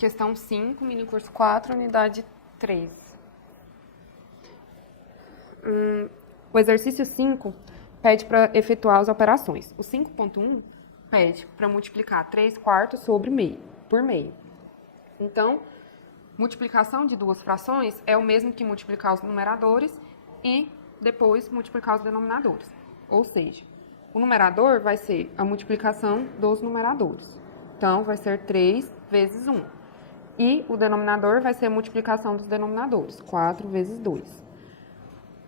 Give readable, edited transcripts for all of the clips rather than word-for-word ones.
Questão 5, mini curso 4, unidade 3. O exercício 5 pede para efetuar as operações. O 5.1 pede para multiplicar 3/4 por meio. Então, multiplicação de duas frações é o mesmo que multiplicar os numeradores e depois multiplicar os denominadores. Ou seja, o numerador vai ser a multiplicação dos numeradores. Então, vai ser 3 vezes 1. E o denominador vai ser a multiplicação dos denominadores, 4 vezes 2.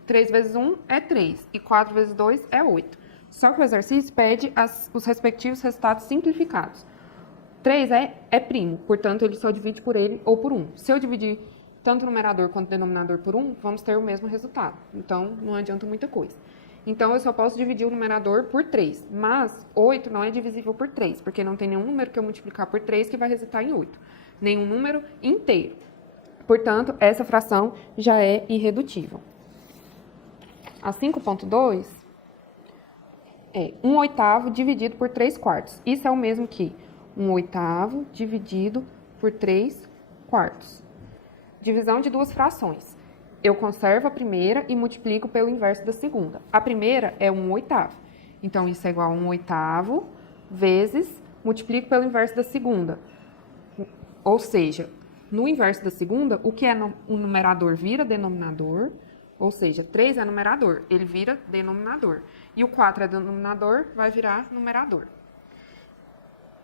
3 vezes 1 é 3 e 4 vezes 2 é 8. Só que o exercício pede os respectivos resultados simplificados. 3 é primo, portanto, ele só divide por ele ou por 1. Se eu dividir tanto o numerador quanto o denominador por 1, vamos ter o mesmo resultado. Então, não adianta muita coisa. Então, eu só posso dividir o numerador por 3. Mas 8 não é divisível por 3, porque não tem nenhum número que eu multiplicar por 3 que vai resultar em 8. Nenhum número inteiro. Portanto, essa fração já é irredutível. A 5.2 é 1/8 dividido por 3/4. Isso é o mesmo que 1/8 dividido por 3/4. Divisão de duas frações. Eu conservo a primeira e multiplico pelo inverso da segunda. A primeira é 1/8. Então, isso é igual a 1/8 vezes, multiplico pelo inverso da segunda. Ou seja, no inverso da segunda, o que é o numerador vira denominador, ou seja, 3 é numerador, ele vira denominador. E o 4 é denominador, vai virar numerador.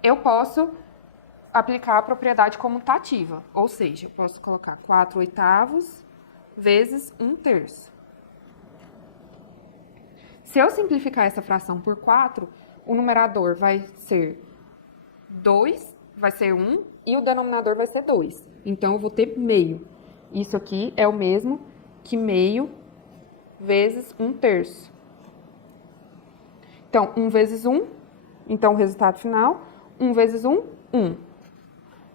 Eu posso aplicar a propriedade comutativa, ou seja, eu posso colocar 4/8 vezes 1/3. Se eu simplificar essa fração por 4, o numerador vai ser 2, vai ser 1, e o denominador vai ser 2. Então, eu vou ter meio. Isso aqui é o mesmo que meio vezes 1/3. Então, 1 vezes 1, então o resultado final, 1 vezes 1, 1.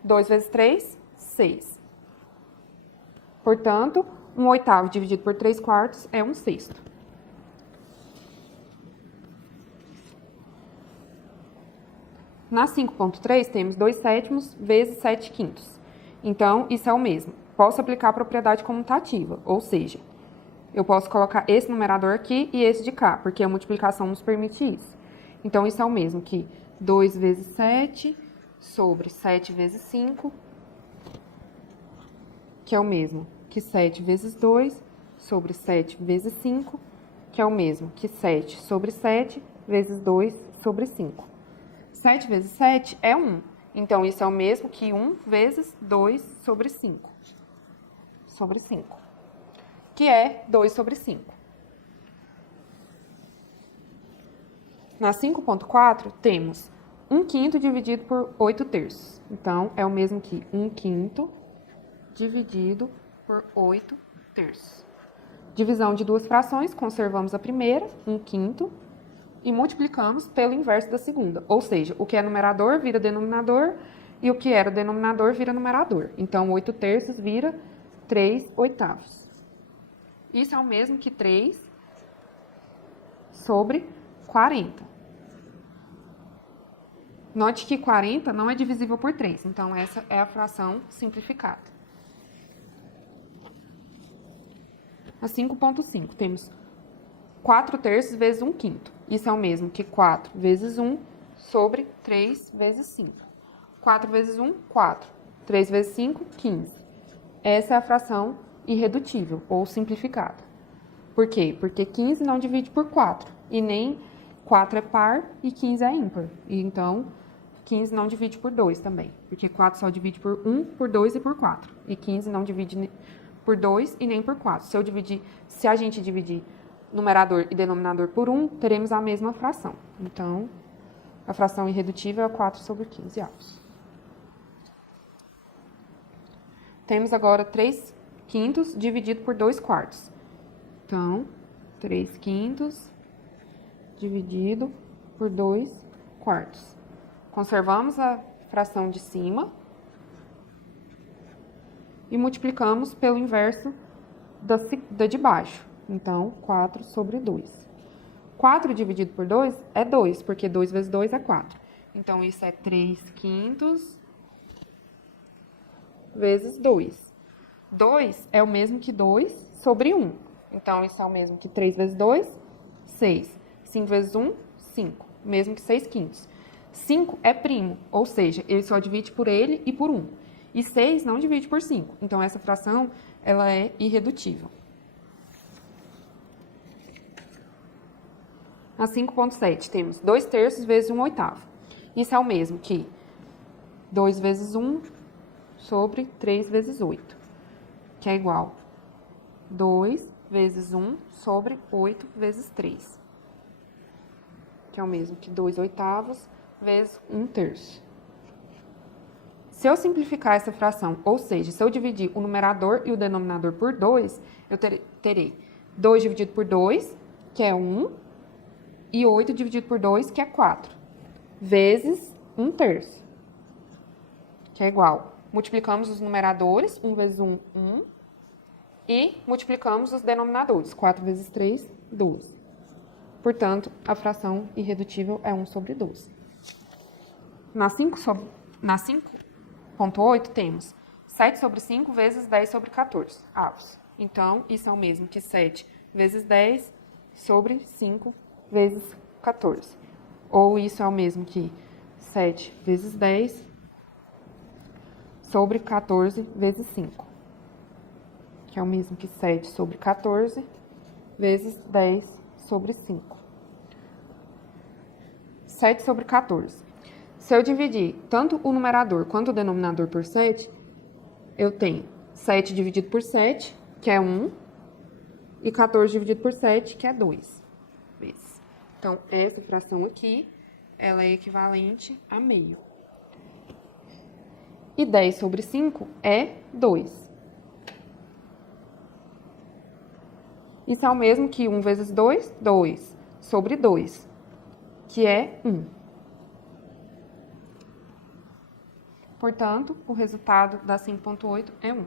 2 vezes 3, 6. Portanto, 1/8 dividido por 3/4 é 1/6. Na 5.3, temos 2/7 vezes 7/5. Então, isso é o mesmo. Posso aplicar a propriedade comutativa, ou seja, eu posso colocar esse numerador aqui e esse de cá, porque a multiplicação nos permite isso. Então, isso é o mesmo que 2 vezes 7 sobre 7 vezes 5, que é o mesmo que 7 vezes 2 sobre 7 vezes 5, que é o mesmo que 7 sobre 7 vezes 2 sobre 5. 7 vezes 7 é 1. Então, isso é o mesmo que 1 vezes 2 sobre 5. Sobre 5. Que é 2 sobre 5. Na 5.4, temos 1/5 dividido por 8/3. Então, é o mesmo que 1/5 dividido por 8/3. Divisão de duas frações, conservamos a primeira, 1/5, e multiplicamos pelo inverso da segunda. Ou seja, o que é numerador vira denominador e o que era denominador vira numerador. Então, 8/3 vira 3/8. Isso é o mesmo que 3 sobre 40. Note que 40 não é divisível por 3, então essa é a fração simplificada. A 5.5, temos 4/3 vezes 1/5. Isso é o mesmo que 4 vezes 1 sobre 3 vezes 5. 4 vezes 1, 4. 3 vezes 5, 15. Essa é a fração irredutível, ou simplificada. Por quê? Porque 15 não divide por 4, e nem 4 é par e 15 é ímpar. E então, 15 não divide por 2 também, porque 4 só divide por 1, por 2 e por 4. E 15 não divide por 2 e nem por 4. Se a gente dividir numerador e denominador por 1, teremos a mesma fração. Então, a fração irredutível é 4 sobre 15 avos. Temos agora 3/5 dividido por 2/4. Então, 3/5 dividido por 2/4. Conservamos a fração de cima e multiplicamos pelo inverso da de baixo. Então, 4 sobre 2. 4 dividido por 2 é 2, porque 2 vezes 2 é 4. Então, isso é 3/5 vezes 2. 2 é o mesmo que 2 sobre 1. Então, isso é o mesmo que 3 vezes 2, 6. 5 vezes 1, 5. Mesmo que 6 quintos. 5 é primo, ou seja, ele só divide por ele e por 1. E 6 não divide por 5. Então, essa fração, ela é irredutível. Na 5.7, temos 2 terços vezes 1 oitavo. Isso é o mesmo que 2 vezes 1 sobre 3 vezes 8, que é igual a 2 vezes 1 sobre 8 vezes 3, que é o mesmo que 2 oitavos vezes 1 terço. Se eu simplificar essa fração, ou seja, se eu dividir o numerador e o denominador por 2, eu terei 2 dividido por 2, que é 1, e 8 dividido por 2, que é 4, vezes 1 terço, que é igual. Multiplicamos os numeradores, 1 vezes 1, 1, e multiplicamos os denominadores, 4 vezes 3, 12. Portanto, a fração irredutível é 1 sobre 12. Na 5.8 temos 7 sobre 5 vezes 10 sobre 14 avos. Então, isso é o mesmo que 7 vezes 10 sobre 5 vezes 14. Ou isso é o mesmo que 7 vezes 10 sobre 14 vezes 5. Que é o mesmo que 7 sobre 14 vezes 10 sobre 5. 7 sobre 14. Se eu dividir tanto o numerador quanto o denominador por 7, eu tenho 7 dividido por 7, que é 1, e 14 dividido por 7, que é 2 vezes. Então, essa fração aqui, ela é equivalente a meio. E 10 sobre 5 é 2. Isso é o mesmo que 1 vezes 2, 2, sobre 2, que é 1. Portanto, o resultado da 5.8 é 1.